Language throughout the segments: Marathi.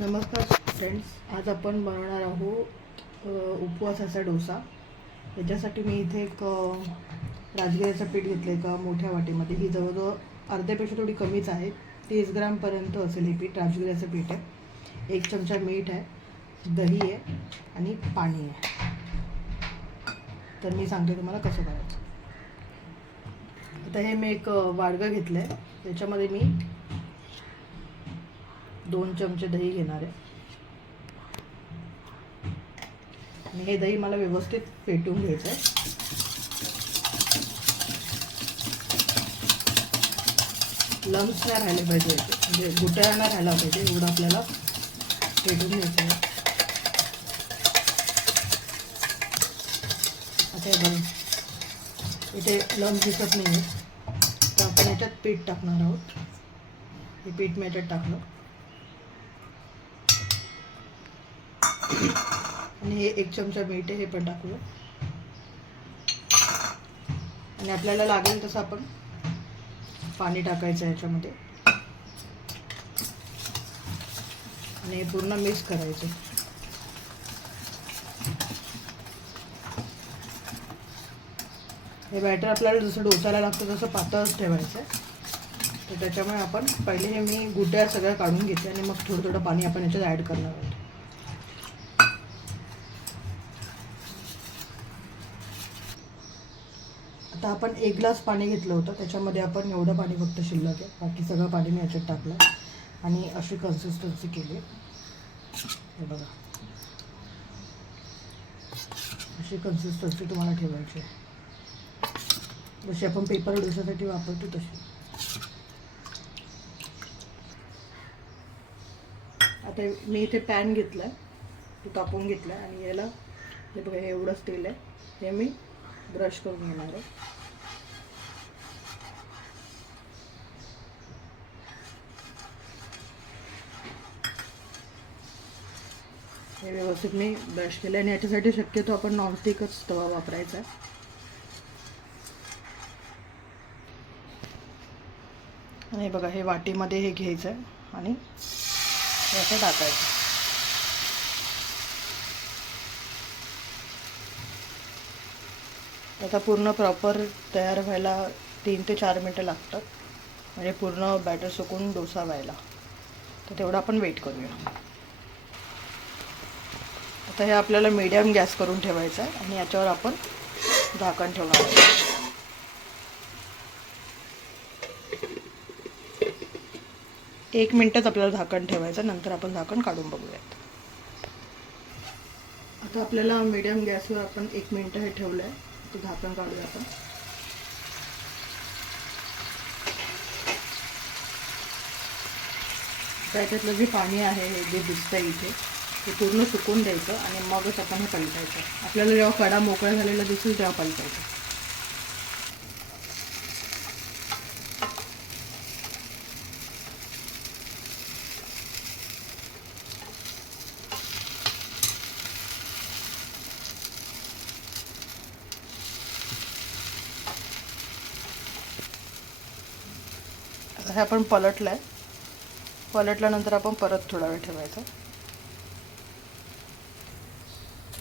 नमस्कार फ्रेंड्स, आज आपण बनवणार आहोत उपवासाचा डोसा. याच्यासाठी मी इथे एक राजगिऱ्याचं पीठ घेतलं आहे. एका मोठ्या वाटीमध्ये ही जवळजवळ अर्ध्यापेक्षा थोडी कमीच आहे. 30 ग्रामपर्यंत असेल हे पीठ. राजगिऱ्याचं पीठ आहे. 1 चमचा मीठ आहे, दही आहे आणि पाणी आहे. तर मी सांगते तुम्हाला कसं करायचं. आता हे मी एक वाडगं घेतलं आहे. त्याच्यामध्ये मी 2 चमचे दही घेणार आहे आणि हे दही मला व्यवस्थित फेटून घ्यायचं आहे. लम्स नाही राहिले पाहिजे, म्हणजे गुटळा नाही राहिला पाहिजे, एवढं आपल्याला फेटून घ्यायचं आहे. आता हे बघा, इथे लम्स दिसत नाही आहे, तर आपण याच्यात पीठ टाकणार आहोत. हे पीठ मी याच्यात टाकलं आणि हे 1 चमचा मीठ आहे, हे पण टाकूया. आणि आपल्याला लागेल तसं आपण पाणी टाकायचं आहे याच्यामध्ये आणि हे पूर्ण मिक्स करायचं. हे बॅटर आपल्याला जसं डोसाला लागतं तसं पातळच ठेवायचं आहे. तर त्याच्यामुळे आपण पहिले हे मी गुट्या सगळ्या काढून घेते आणि मग थोडं थोडं पाणी आपण याच्यात ॲड करणार आहोत. आता आपण 1 ग्लास पाणी घेतलं होतं, त्याच्यामध्ये आपण एवढं पाणी फक्त शिल्लक आहे. बाकी सगळं पाणी मी याच्यात टाकलं आणि अशी कन्सिस्टन्सी केली. हे बघा, अशी कन्सिस्टन्सी तुम्हाला ठेवायची आहे, जशी आपण पेपर डोशासाठी वापरतो तशी. आता मी इथे पॅन घेतला आहे, तो तापवून घेतला आहे आणि याला हे बघा, हे एवढंच तेल आहे. हे मी ब्रश करून घेणार आहे. हे व्यवस्थित मी ब्रश केलं आणि याच्यासाठी शक्यतो आपण नॉनस्टिकच तवा वापरायचा आहे. आणि हे बघा, हे वाटीमध्ये हे घ्यायचं आहे आणि हे असं टाकायचं. आता पूर्ण प्रॉपर तयार व्हायला 3 ते 4 मिनटं लागतात, म्हणजे पूर्ण बॅटर सुकून डोसा व्हायला. तर तेवढं आपण वेट करूया. आता हे आपल्याला मीडियम गॅस करून ठेवायचं आहे आणि याच्यावर आपण झाकण ठेवणार आहे. एक मिनटच आपल्याला झाकण ठेवायचं, नंतर आपण झाकण काढून बघूयात. आता आपल्याला मीडियम गॅसवर आपण 1 मिनिट हे ठेवलं आहे. ते झाकण काढूया आपण. त्याच्यातलं जे पाणी आहे, हे जे दिसतंय इथे, ते पूर्ण सुकून द्यायचं आणि मगच आपण हे पलटायचं. आपल्याला जेव्हा कडा मोकळा झालेला दिसेल तेव्हा पलटायचं. हे आपण पलटलं आहे. पलटल्यानंतर आपण परत थोडा वेळ ठेवायचा.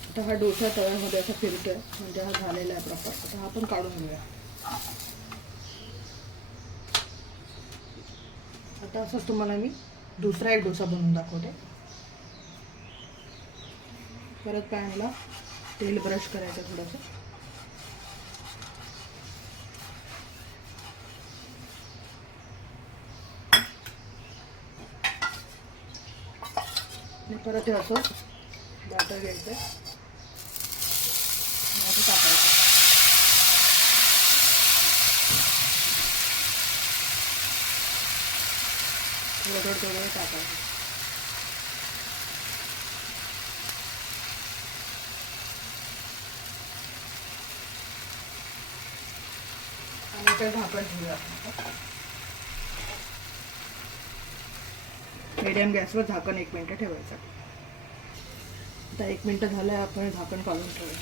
आता हा डोसा तव्यामध्ये असा फिरतोय, म्हणजे हा झालेला आहे प्रॉपर. आता हा आपण काढून घेऊया. आता असंच तुम्हाला मी दुसरा एक डोसा बनवून दाखवते. परत पॅनला तेल ब्रश करायचं थोडंसं. आणि परत हे असं बॅटर घ्यायचं आणि असं टाकायचं. थोडं थोडं टाकायचं. आणि ते झाकण ठेवूया. मीडियम गॅसवर झाकण 1 मिनिट ठेवायचं. आता 1 मिनिट झालं आहे, आपण झाकण काढून ठेवूया.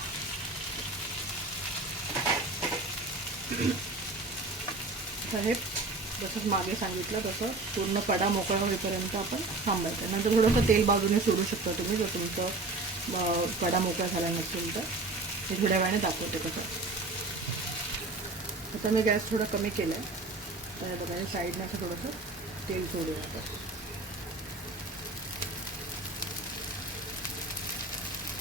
आता हे जसंच मागे सांगितलं तसं पूर्ण कडा मोकळा होईपर्यंत आपण थांबायचं. नंतर थोडंसं तेल बाजूने सोडू शकता तुम्ही, जर तुमचं कडा मोकळा झाला नसेल तर. मी थोड्या वेळाने दाखवते कसं. आता मी गॅस थोडा कमी केला आहे. तर या बघा साईडने असं थोडंसं तेल सोडूया आता.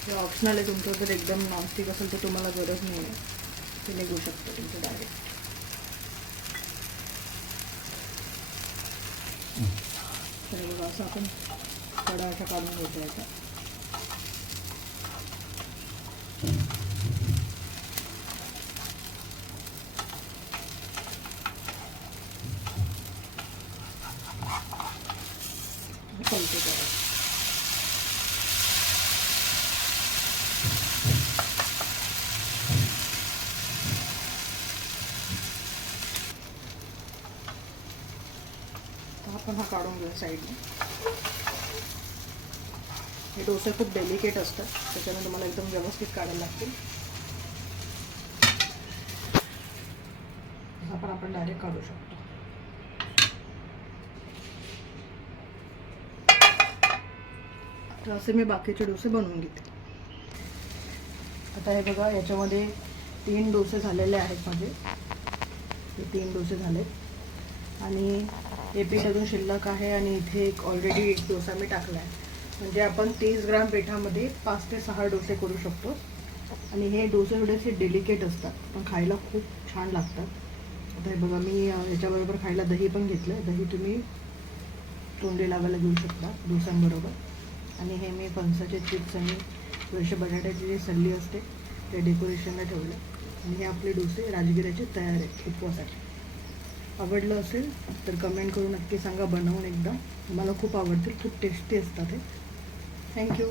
हे ऑप्शनल आहे तुमचं, जर एकदम नॉनस्टिक असेल तर तुम्हाला गरज नाही आहे, ते निघू शकतं तुमचं डायरेक्ट. तर बघा असं आपण कडा अशा काढून घेतो आता. कलते त्याला. आपण हा काढून घेऊ साईडने. हे डोसे खूप डेलिकेट असतात, त्याच्यामुळे तुम्हाला एकदम व्यवस्थित काढायला लागतील. आपण डायरेक्ट काढू शकतो. तर असे मी बाकीचे डोसे बनवून घेते. आता हे बघा, याच्यामध्ये 3 डोसे झालेले आहेत माझे. हे 3 डोसे झालेत आणि हे पीठ अजून शिल्लक आहे आणि इथे ऑलरेडी एक डोसा मी टाकला आहे. म्हणजे आपण 30 ग्राम पिठामध्ये 5 ते 6 डोसे करू शकतो. आणि हे डोसे थोडेसे डेलिकेट असतात, पण खायला खूप छान लागतात. आता हे बघा, मी याच्याबरोबर खायला दही पण घेतलं. दही तुम्ही तोंडी लावायला घेऊ शकता डोस्यांबरोबर. आणि हे मी फणसाचे चिप्स आणि थोडेसे बटाट्याची जी सल्ली असते ते डेकोरेशनला ठेवलं. आणि हे आपले डोसे राजगिऱ्याचे तयार आहेत उपवासाचे. आवडलं असेल तर कमेंट करून नक्की सांगा, बनवून एकदा. मला खूप आवडतील, खूप टेस्टी असतात हे. थँक्यू.